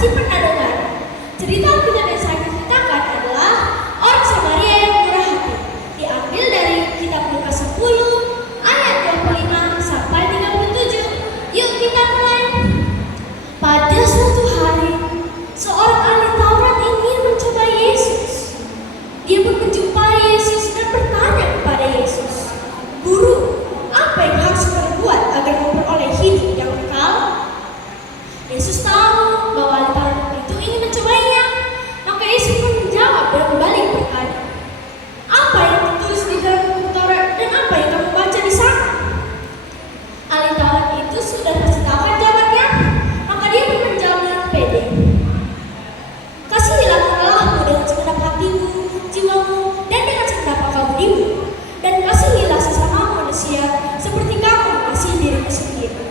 pasti pernah dengar. Cerita Alkitab yang saya ceritakan adalah orang Samaria yang murah hati. Diambil dari kitab Lukas 10 ayat 25 sampai 37. Yuk kita mulai. Pada suatu hari, seorang ahli Taurat ingin mencoba Yesus. Dia pun menjumpai Yesus dan bertanya kepada Yesus, "Guru, apa yang harus berbuat agar memperoleh hidup yang kekal?" Yesus tahu bahwa ahli Taurat itu ingin mencobanya. Maka Yesus pun menjawab dan kembali bertanya, "Apa yang tertulis di dalam buku Taurat dan apa yang kamu baca di sana?" Ahli Taurat itu sudah pasti tahu kan jawabannya. Maka dia pun menjawab dengan pede, "Kasihilah Allahmu dengan segenap hatimu, jiwamu, dan dengan segenap akal budimu, dan kasihilah sesama manusia seperti kamu mengasihi dirimu sendiri."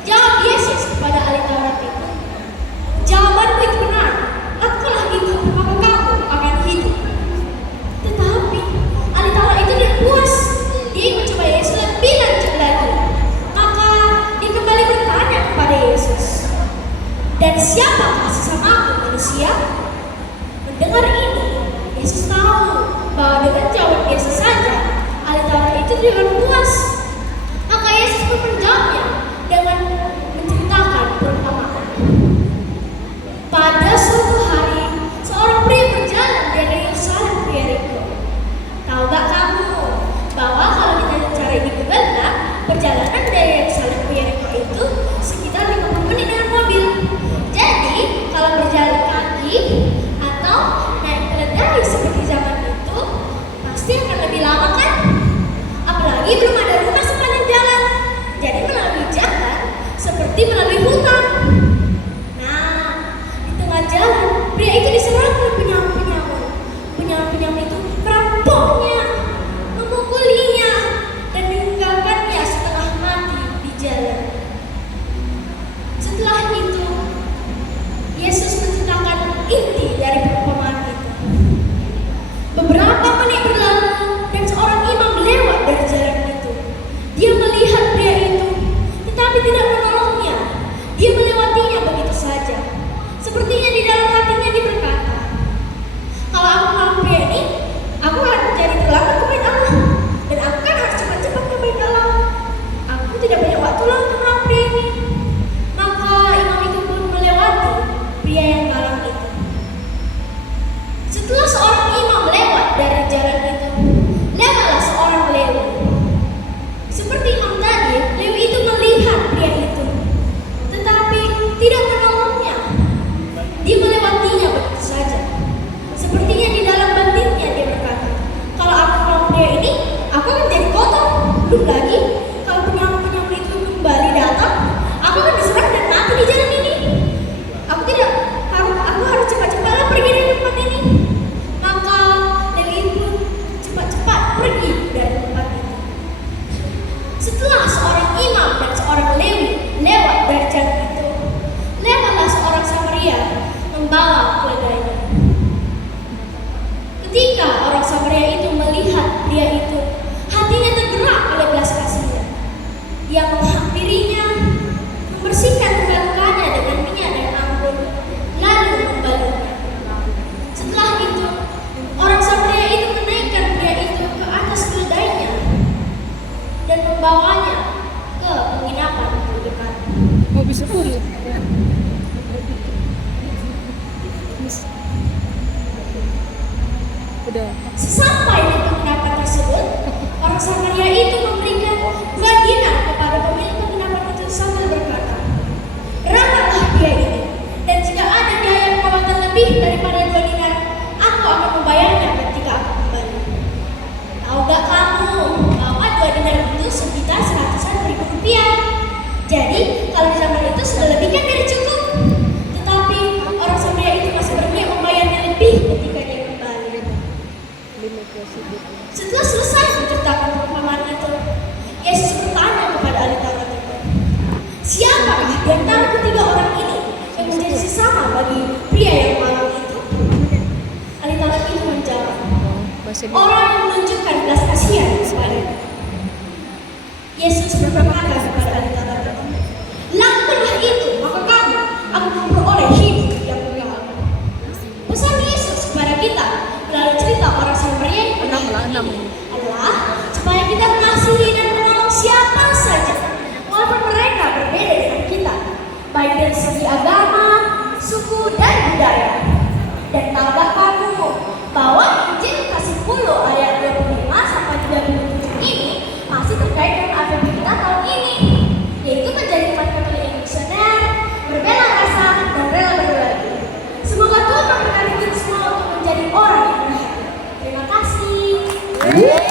Jawab Yesus kepada ahli Taurat itu, "Jawabanmu itu benar. Lakukanlah itu, maka kamu akan hidup." Tetapi ahli Taurat itu tidak puas. Dia ingin mencoba Yesus lebih lanjut lagi. Maka dia kembali bertanya kepada Yesus, "Dan siapakah sesamaku manusia?" Mendengar ini, Yesus tahu bahwa dengan jawab Yesus saja, ahli Taurat itu tidak puas. Maka Yesus pun menjawabnya dengan menceritakan perumpamaan. Pada suatu hari, seorang pria berjalan dari Yerusalem ke Yeriko. Tahu gak kamu bahwa kalau kita cari di Google Map, perjalanan dari Yerusalem ke Yeriko itu sekitar 50 menit dengan mobil. Jadi, kalau berjalan kaki atau naik keledai seperti zaman itu, pasti akan lebih lama kan? Apalagi belum ada rumah sepanjang jalan. Jadi melalui jalan seperti melalui hutan. Nah, di tengah jalan, pria itu diserang oleh penyamun-penyamun. Penyamun-penyamun itu merampoknya, memukulinya, dan meninggalkannya setengah mati di jalan. Setelah itu, Yesus menceritakan inti dari perumpamaan itu. Beberapa menit berlalu dan seorang imam lewat dari jalan itu. Dia melihat pria itu, tetapi tidak menolongnya. Dia melewatinya begitu saja. Sepertinya di dalam hatinya dia berkata, "Kalau aku menolong pria ini, aku akan menjadi terlambat ke bait Allah. Dan aku kan harus cepat-cepat ke bait Allah. Aku tidak banyak waktu lah untuk menolong pria ini." Maka imam itu pun melewati pria yang malang itu. Setelah seorang imam lewat dari jalan itu, lewatlah seorang Lewi. Seperti imam tadi, Lewi itu melihat pria itu, tetapi tidak menolongnya. Dia melewatinya begitu saja. Sepertinya di dalam batinnya dia berkata, "Kalau aku menolong pria ini, aku akan jadi kotor. Belum lagi, kalau penyamun-penyamun itu kembali datang, aku akan diserang dan mati di jalan ini. Aku harus cepat-cepat pergi dari tempat ini." Maka Lewi pun cepat-cepat pergi dari tempat itu. Setelah seorang imam dan seorang Lewi lewat dari jalan itu, lewatlah seorang Samaria membawa keledainya. Ketika orang Samaria itu melihat pria itu, hatinya tergerak oleh belas kasihnya. Dia menghampirinya, membersihkan luka-lukanya dengan minyak dan anggur, lalu membalurnya. Setelah itu, orang Samaria itu menaikkan pria itu ke atas keledainya dan membawanya ke penginapan terdekat. Oh, bisa dulu. Udah. Sesampai di penginapan tersebut, orang Samaria itu memberikan 2 dinar kepada pemilik penginapan itu sambil berkata, "Rawatlah pria ini, dan jika ada biaya perawatan lebih daripada 2 dinar, aku akan membayarnya ketika aku kembali." Tahu gak kamu bahwa 2 dinar itu sekitar 100-an ribu rupiah? Jadi kalau di zaman itu sudah lebih kan dari cukup. Tetapi orang Samaria itu masih berniat membayarnya lebih ketika dia kembali. Setelah selesai menceritakan perumpamaan itu, Yesus bertanya kepada ahli Taurat itu, "Siapakah di antara ketiga orang ini yang menjadi sesama bagi pria yang malang itu?" Ahli Taurat itu menjawab, "Orang yang menunjukkan belas kasihan kepadanya." Yesus berkata kepada ahli Taurat itu, "Lakukanlah itu, maka kamu akan memperoleh hidup Woo!